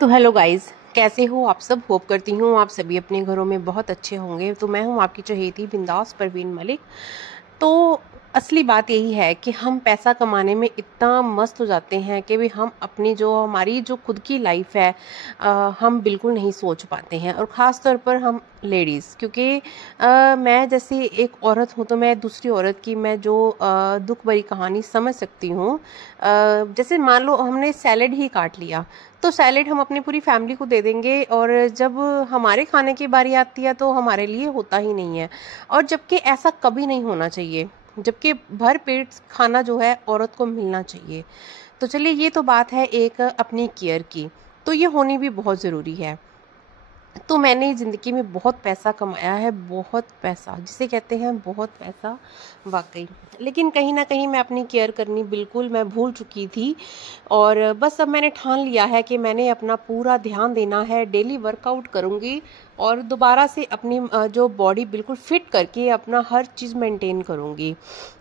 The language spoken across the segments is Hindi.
तो हेलो गाइस, कैसे हो आप सब। होप करती हूँ आप सभी अपने घरों में बहुत अच्छे होंगे। तो मैं हूँ आपकी चहेती बिंदास परवीन मलिक। तो असली बात यही है कि हम पैसा कमाने में इतना मस्त हो जाते हैं कि भी हम अपनी जो हमारी जो खुद की लाइफ है हम बिल्कुल नहीं सोच पाते हैं। और ख़ास तौर पर हम लेडीज़, क्योंकि मैं जैसे एक औरत हूँ तो मैं दूसरी औरत की मैं जो दुख भरी कहानी समझ सकती हूँ। जैसे मान लो हमने सैलेड ही काट लिया, तो सैलेड हम अपनी पूरी फैमिली को दे देंगे, और जब हमारे खाने की बारी आती है तो हमारे लिए होता ही नहीं है। और जबकि ऐसा कभी नहीं होना चाहिए, जबकि भर पेट खाना जो है औरत को मिलना चाहिए। तो चलिए, ये तो बात है एक अपनी केयर की, तो ये होनी भी बहुत ज़रूरी है। तो मैंने ज़िंदगी में बहुत पैसा कमाया है, बहुत पैसा जिसे कहते हैं बहुत पैसा, वाकई। लेकिन कहीं ना कहीं मैं अपनी केयर करनी बिल्कुल मैं भूल चुकी थी। और बस अब मैंने ठान लिया है कि मैंने अपना पूरा ध्यान देना है, डेली वर्कआउट करूँगी और दोबारा से अपनी जो बॉडी बिल्कुल फिट करके अपना हर चीज़ मेंटेन करूँगी।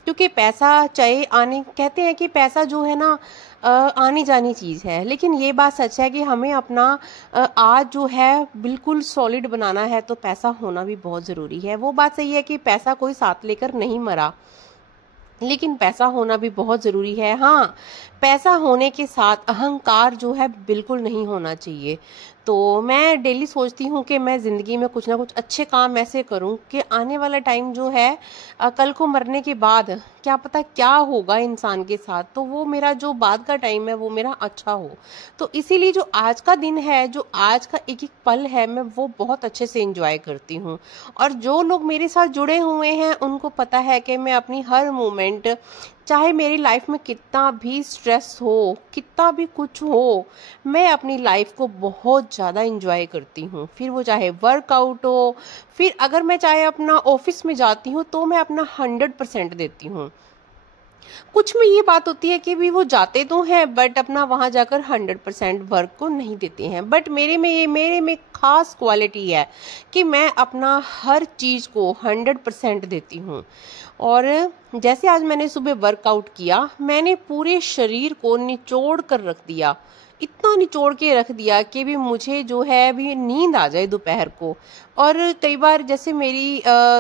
क्योंकि पैसा चाहे आने, कहते हैं कि पैसा जो है ना आनी जानी चीज़ है, लेकिन ये बात सच है कि हमें अपना आज जो है बिल्कुल सॉलिड बनाना है तो पैसा होना भी बहुत ज़रूरी है। वो बात सही है कि पैसा कोई साथ लेकर नहीं मरा, लेकिन पैसा होना भी बहुत ज़रूरी है। हाँ, पैसा होने के साथ अहंकार जो है बिल्कुल नहीं होना चाहिए। तो मैं डेली सोचती हूँ कि मैं ज़िंदगी में कुछ ना कुछ अच्छे काम ऐसे करूँ कि आने वाला टाइम जो है कल को मरने के बाद क्या पता क्या होगा इंसान के साथ, तो वो मेरा जो बाद का टाइम है वो मेरा अच्छा हो। तो इसीलिए जो आज का दिन है, जो आज का एक एक पल है, मैं वो बहुत अच्छे से एंजॉय करती हूँ। और जो लोग मेरे साथ जुड़े हुए हैं उनको पता है कि मैं अपनी हर मोमेंट, चाहे मेरी लाइफ में कितना भी स्ट्रेस हो, कितना भी कुछ हो, मैं अपनी लाइफ को बहुत ज़्यादा इंजॉय करती हूँ। फिर वो चाहे वर्कआउट हो, फिर अगर मैं चाहे अपना ऑफिस में जाती हूँ तो मैं अपना 100% देती हूँ। कुछ में ये बात होती है कि भी वो जाते तो हैं बट अपना वहां जाकर 100% वर्क को नहीं देते हैं। बट मेरे में खास क्वालिटी है कि मैं अपना हर चीज को 100% देती हूँ। और जैसे आज मैंने सुबह वर्कआउट किया, मैंने पूरे शरीर को निचोड़ कर रख दिया, इतना निचोड़ के रख दिया कि भी मुझे जो है अभी नींद आ जाए दोपहर को। और कई बार जैसे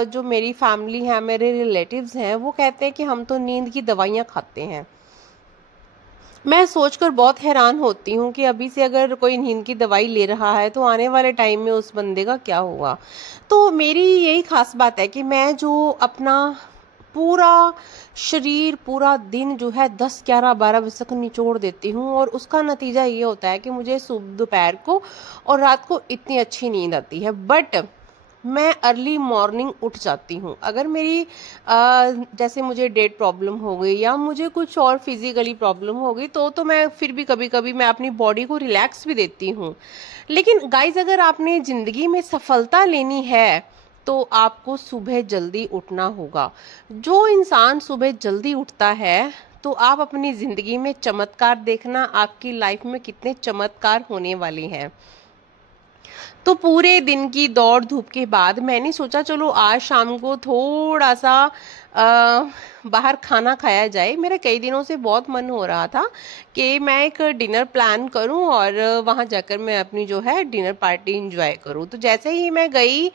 जो मेरी फैमिली है, मेरे रिलेटिव्स हैं, वो कहते हैं कि हम तो नींद की दवाइयाँ खाते हैं। मैं सोचकर बहुत हैरान होती हूँ कि अभी से अगर कोई नींद की दवाई ले रहा है तो आने वाले टाइम में उस बंदे का क्या होगा। तो मेरी यही खास बात है कि मैं जो अपना पूरा शरीर, पूरा दिन जो है 10, 11, 12 बजे तक निचोड़ देती हूँ, और उसका नतीजा ये होता है कि मुझे सुबह, दोपहर को और रात को इतनी अच्छी नींद आती है। बट मैं अर्ली मॉर्निंग उठ जाती हूँ। अगर मेरी जैसे मुझे डेट प्रॉब्लम हो गई या मुझे कुछ और फिजिकली प्रॉब्लम हो गई तो मैं फिर भी कभी कभी मैं अपनी बॉडी को रिलैक्स भी देती हूँ। लेकिन गाइज, अगर आपने ज़िंदगी में सफलता लेनी है तो आपको सुबह जल्दी उठना होगा। जो इंसान सुबह जल्दी उठता है, तो आप अपनी ज़िंदगी में चमत्कार देखना, आपकी लाइफ में कितने चमत्कार होने वाले हैं। तो पूरे दिन की दौड़ धूप के बाद मैंने सोचा चलो आज शाम को थोड़ा सा बाहर खाना खाया जाए। मेरा कई दिनों से बहुत मन हो रहा था कि मैं एक डिनर प्लान करूं और वहां जाकर मैं अपनी जो है डिनर पार्टी एंजॉय करूं। तो जैसे ही मैं गई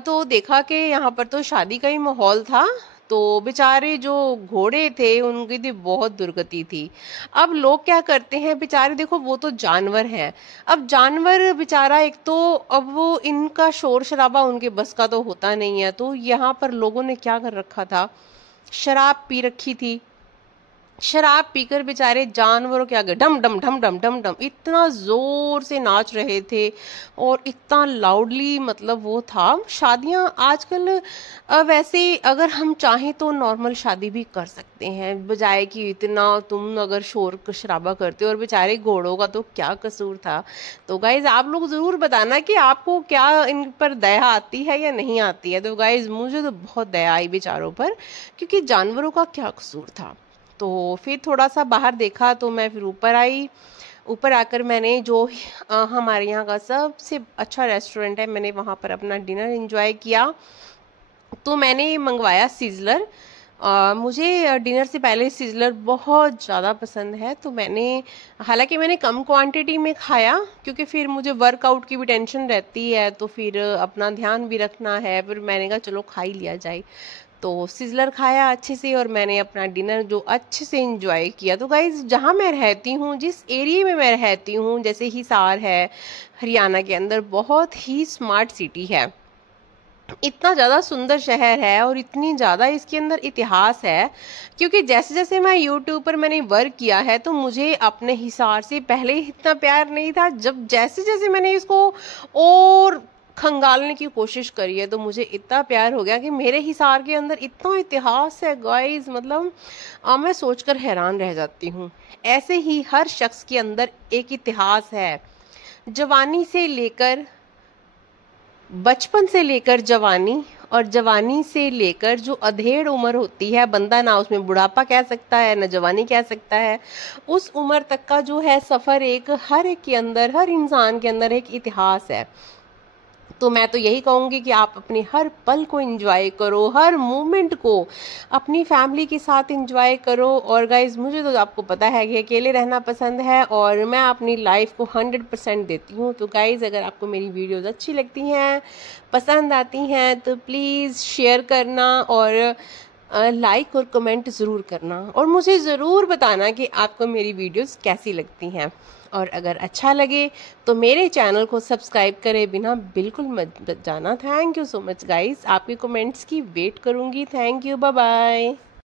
तो देखा कि यहाँ पर तो शादी का ही माहौल था। तो बेचारे जो घोड़े थे उनकी तो बहुत दुर्गति थी। अब लोग क्या करते हैं बेचारे, देखो वो तो जानवर हैं। अब जानवर बेचारा, एक तो अब वो इनका शोर शराबा उनके बस का तो होता नहीं है। तो यहाँ पर लोगों ने क्या कर रखा था, शराब पी रखी थी। शराब पीकर बेचारे जानवरों के आगे डम डम डम डम डम डम इतना जोर से नाच रहे थे, और इतना लाउडली, मतलब वो था। शादियां आजकल वैसे अगर हम चाहें तो नॉर्मल शादी भी कर सकते हैं, बजाय कि इतना तुम अगर शोर शराबा करते हो। और बेचारे घोड़ों का तो क्या कसूर था। तो गाइज, आप लोग जरूर बताना कि आपको क्या इन पर दया आती है या नहीं आती है। तो गाइज, मुझे तो बहुत दया आई बेचारों पर, क्योंकि जानवरों का क्या कसूर था। तो फिर थोड़ा सा बाहर देखा तो मैं फिर ऊपर आई। ऊपर आकर मैंने जो हमारे यहाँ का सबसे अच्छा रेस्टोरेंट है, मैंने वहाँ पर अपना डिनर एंजॉय किया। तो मैंने मंगवाया सिजलर। मुझे डिनर से पहले सिज़लर बहुत ज़्यादा पसंद है, तो हालांकि मैंने कम क्वांटिटी में खाया, क्योंकि फिर मुझे वर्कआउट की भी टेंशन रहती है, तो फिर अपना ध्यान भी रखना है, फिर मैंने कहा चलो खा ही लिया जाए। तो सिज़लर खाया अच्छे से और मैंने अपना डिनर जो अच्छे से इंजॉय किया। तो गाइज़, जहाँ मैं रहती हूँ, जिस एरिया में मैं रहती हूँ, जैसे हिसार है हरियाणा के अंदर, बहुत ही स्मार्ट सिटी है। इतना ज़्यादा सुंदर शहर है और इतनी ज़्यादा इसके अंदर इतिहास है, क्योंकि जैसे जैसे मैं यूट्यूब पर मैंने वर्क किया है, तो मुझे अपने हिसार से पहले इतना प्यार नहीं था। जब जैसे जैसे मैंने इसको और खंगालने की कोशिश करी है, तो मुझे इतना प्यार हो गया कि मेरे हिसार के अंदर इतना इतिहास है गाइस, मतलब मैं सोचकर हैरान रह जाती हूँ। ऐसे ही हर शख्स के अंदर एक इतिहास है, जवानी से लेकर, बचपन से लेकर जवानी, और जवानी से लेकर जो अधेड़ उम्र होती है, बंदा ना उसमें बुढ़ापा कह सकता है ना जवानी कह सकता है, उस उम्र तक का जो है सफ़र, एक हर एक के अंदर, हर इंसान के अंदर एक इतिहास है। तो मैं तो यही कहूँगी कि आप अपने हर पल को एंजॉय करो, हर मोमेंट को अपनी फैमिली के साथ एंजॉय करो। और गाइज, मुझे तो आपको पता है कि अकेले रहना पसंद है और मैं अपनी लाइफ को 100% देती हूँ। तो गाइज, अगर आपको मेरी वीडियोस अच्छी लगती हैं, पसंद आती हैं, तो प्लीज़ शेयर करना और लाइक और कमेंट ज़रूर करना, और मुझे ज़रूर बताना कि आपको मेरी वीडियोस कैसी लगती हैं। और अगर अच्छा लगे तो मेरे चैनल को सब्सक्राइब करे बिना बिल्कुल मत जाना। Thank you so much guys, आपके कमेंट्स की वेट करूँगी। Thank you, bye bye.